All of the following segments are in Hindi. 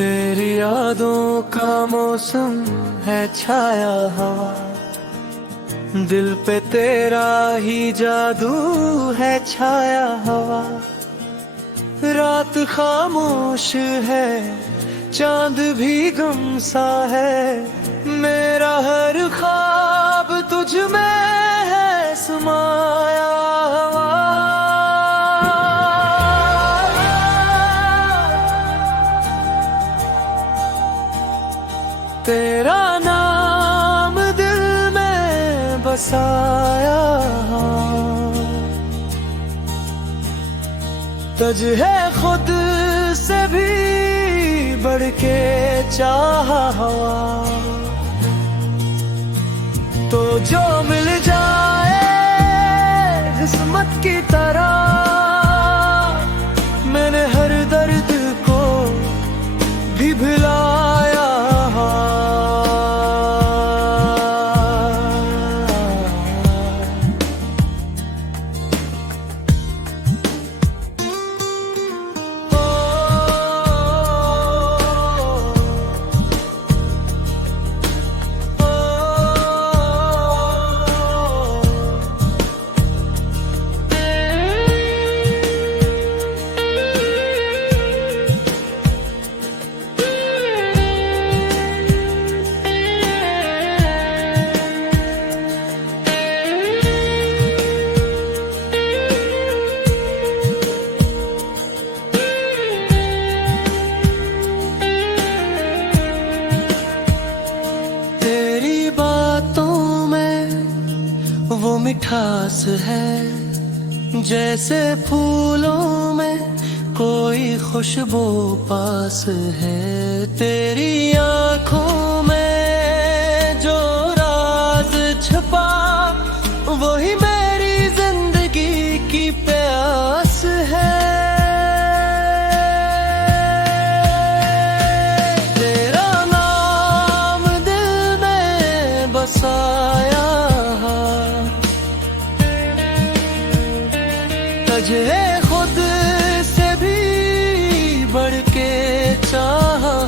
तेरी यादों का मौसम है छाया हवा, दिल पे तेरा ही जादू है छाया हवा। रात खामोश है, चांद भी गम सा है, मेरा हर ख्वाब तुझ में है समाया हुआ। तेरा नाम दिल में बसाया, तुझ है खुद से भी बढ़ के चाहा हवा। तो जो मिल जाए किस्मत की तरह, मैंने हर दर्द को भी भुलाया। वो मिठास है जैसे फूलों में कोई खुशबू पास है। तेरी आंखों में जो राज छुपा, वही मेरी जिंदगी की प्यास है। तेरा नाम दिल में बसाया, तुझे खुद से भी बढ़ के चाहा।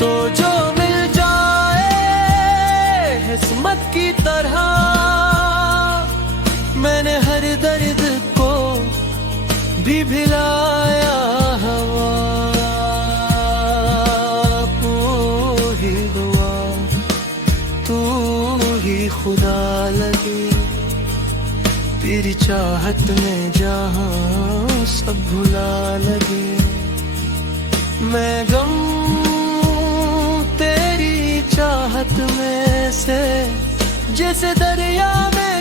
तो जो मिल जाए किस्मत की तरह, मैंने हर दर्द को भी भिलाया हवा। तू ही दुआ, तू ही खुदा लगे, तेरी चाहत में जहां सब भुला लगे। मैं गम तेरी चाहत में से जैसे दरिया में